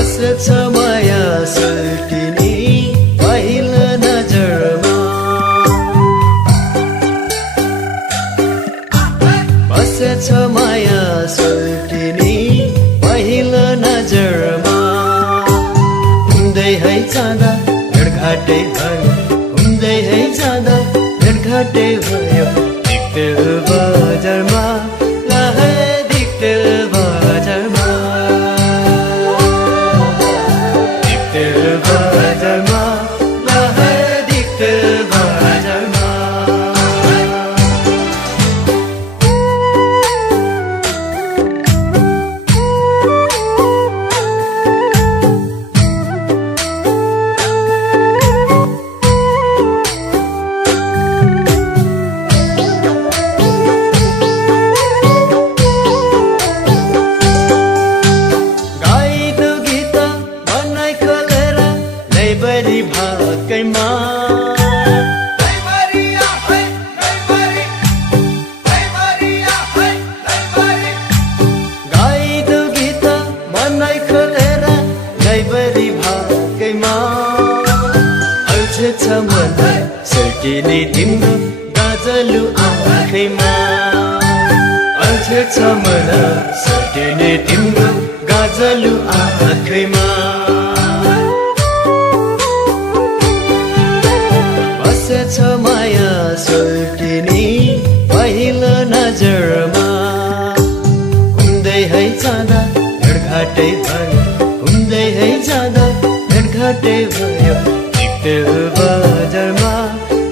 बस्छ माया सुल्किने पहिलो नजरमा बस्छ माया सुल्किने पहिलो नजरमा हुँदै है जाँदा भेटघाटै भयो हुँदै है जाँदा भेटघाटै भयो दिक्तेल बजारमा लहै दिक्तेल बजारमा दिक्तेल बजारमा लहै दिक्तेल बजारमा भागैमा गाइदो गीत मनै खोलेर लैबरी भागैमा अल्झेछ मन सुल्किने तिम्रो गाजलु आँखैमा अल्झेछ मन सुल्किने तिम्रो गाजलु आँखैमा बस्छ माया सुल्किने पहिलो नजरमा हुँदै है जाँदा भेटघाटै भयो हुँदै है जाँदा भेटघाटै भयो दिक्तेल बजारमा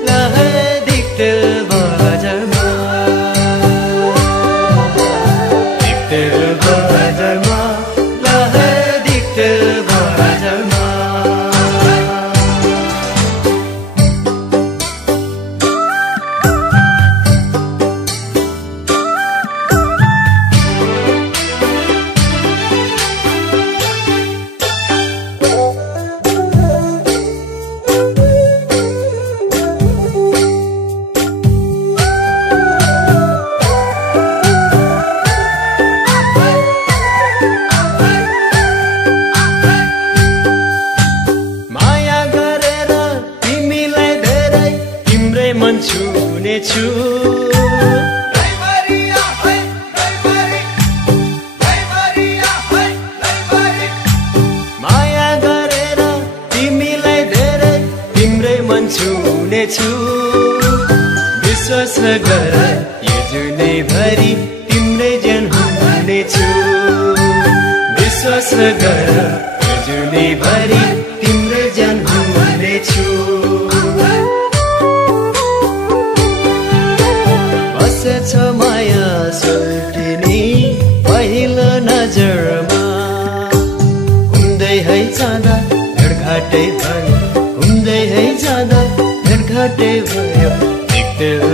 लहै दिक्तेल बजारमा दिक्तेल बजारमा लहै दिक्तेल बजारमा मन छुनेछु माया गरेर तिमीलाई धेरै तिम्रै मन छुनेछु विश्वास गर यो जुनैभरि तिम्रै जन हुनेछु विश्वास गर यो जुनैभरि तिम्रै जन हुनेछु बस्छ माया सुल्किने पहिलो नजरमा हुँदै है जाँदा भेटघाटै भयो हुँदै है जाँदा भेटघाटै भयो दिक्तेल